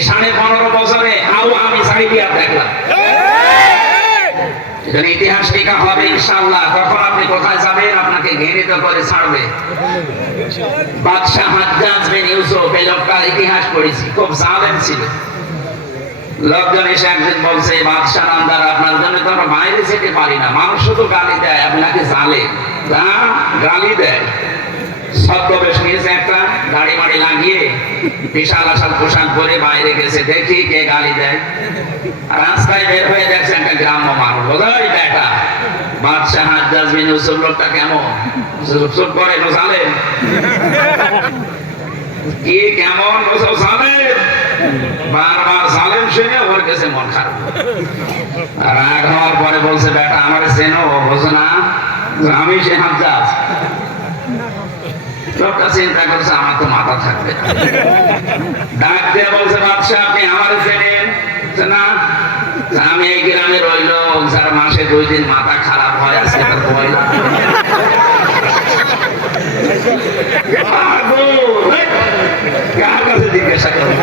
এই 15.5 বছরে আরো আমি সাইডিয়ার দেখলাম। এখানে ইতিহাস লেখা হবে ইনশাআল্লাহ। তখন আপনি কোথায় যাবেন আপনাকে ঘৃণিত করে ছাড়বে। বাদশাহ হাজ্জাজ বিন ইউসুফ এই লোকটার ইতিহাস পড়েছি, খুব জালেম ছিল। লোকজন এসে একদিন বলছে, বাদশাহ নামদার আপনার জন্য তো আমরা বাইরে যেতে পারি না, মানুষ শুধু গালি দেয়, আপনাকে জালেম। গালি দেয়। ছদ্মবেশ নিয়েছে একটা, দাড়ি মাড়ি লাগিয়ে বিশাল আশাল পোশাক পরে বাইরে গেছে, দেখি কে গালি দেয়। রাস্তায় বের হয়ে দেখছে একটা গ্রাম্য মানুষ, বোঝাই বেটা বাদশাহ হাজ্জাজ বিন ইউসুফ লোকটা কেমন, চুপ করে জালেম। কি কেমন জালেম, বারবার জালেম শুনে ওর কাছে মন খারাপ। রাগ হওয়ার পরে বলছে, বেটা আমার চেনো? বোঝো না আমি সে হাজ্জাজ। লোকটা চিন্তা করছে আমার তো মাথা থাকবে। ডাক দিয়ে বলছে, বাদশাহ আপনি আমার চেনেন না? আমি এই গ্রামে রইল যার মাসে 2 দিন মাথা খারাপ হয়, আজকে তার ভয় লাগে। কার কাছে জিজ্ঞাসা করবো?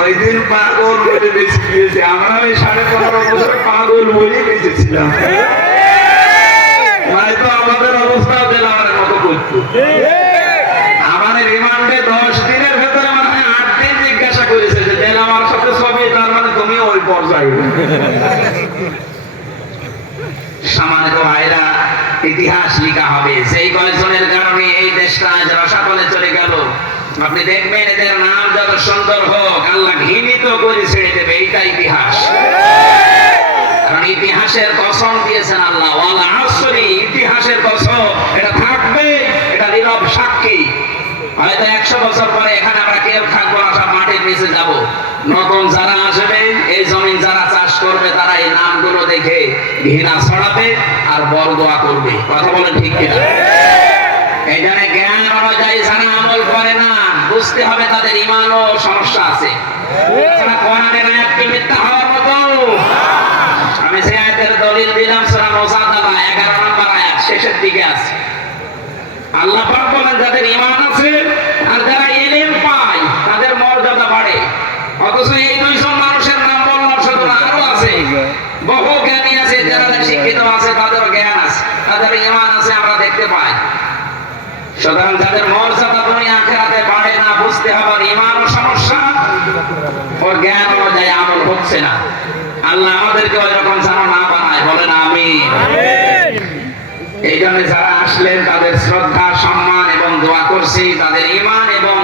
ওই দিন পাগল বলে বেঁচে গিয়েছে, আমরা ওই 15.5 বছর পাগল বলে বেঁচেছিলাম। হয়তো আমাদের অবস্থাও দেলাওয়ারের মতো করতো। আমাদের রিমান্ডে 10 দিনের ভেতরে মনে হয় 8 দিন জিজ্ঞাসা করেছে যে দেলাওয়ার সাথে ছবি, তার মানে তুমি ওই পর্যায়ে। সম্মানিত ভাইরা, ইতিহাস লেখা হবে। সেই কয়েকজনের কারণে এই দেশটা আজ রসাতলে চলে গেল। আপনি দেখবেন এদের নাম যত সুন্দর হোক, আল্লাহ ঘৃণিত করে ছেড়ে দেবে, এইটা ইতিহাস। কারণ ইতিহাসের কসম দিয়েছেন আল্লাহ, ওয়াল আসরি, ইতিহাসের কসম, এটা থাকবে, এটা নীরব সাক্ষী। হয়তো 100 বছর পরে এখানে আমরা কেউ থাকবো না, সব মাটির নিচে যাব। নতুন যারা আসবে, এই জমিন যারা চাষ করবে, তারা এই নামগুলো দেখে ঘৃণা ছড়াবে আর বরদোয়া করবে। কথা বলেন ঠিক কিনা? এই জন্য জ্ঞান অনুযায়ী যারা আমল করে না, বুঝতে হবে তাদের ইমানও সমস্যা আছে। কোরআনের আয়াত কি মিথ্যা হওয়ার মতো? আমি যে আয়াতের দলিল দিলাম সূরা মুজাদালা 11 নম্বর আয়াত শেষের দিকে আছে। আল্লাহ পাক বলেন যাদের ঈমান আছে আর যারা ইলম পায় তাদের মর্যাদা বাড়ে। অথচ এই 200 মানুষের নাম বললাম, শুধু আরো আছে, বহু জ্ঞানী আছে, যারা শিক্ষিত আছে, তাদের জ্ঞান আছে, তাদের ঈমান আছে, আমরা দেখতে পাই। সুতরাং যাদের মর্যাদা দুনিয়া আখিরাতে বাড়ে না, বুঝতে হবে ঈমানও সমস্যা, ওর জ্ঞান অনুযায়ী আমল হচ্ছে না। আল্লাহ আমাদেরকে ওইরকম যেন না বানায়, বলেন আমিন। এই জন্য যারা আসলেন তাদের শ্রদ্ধা, সম্মান এবং দোয়া করছি, তাদের ঈমান এবং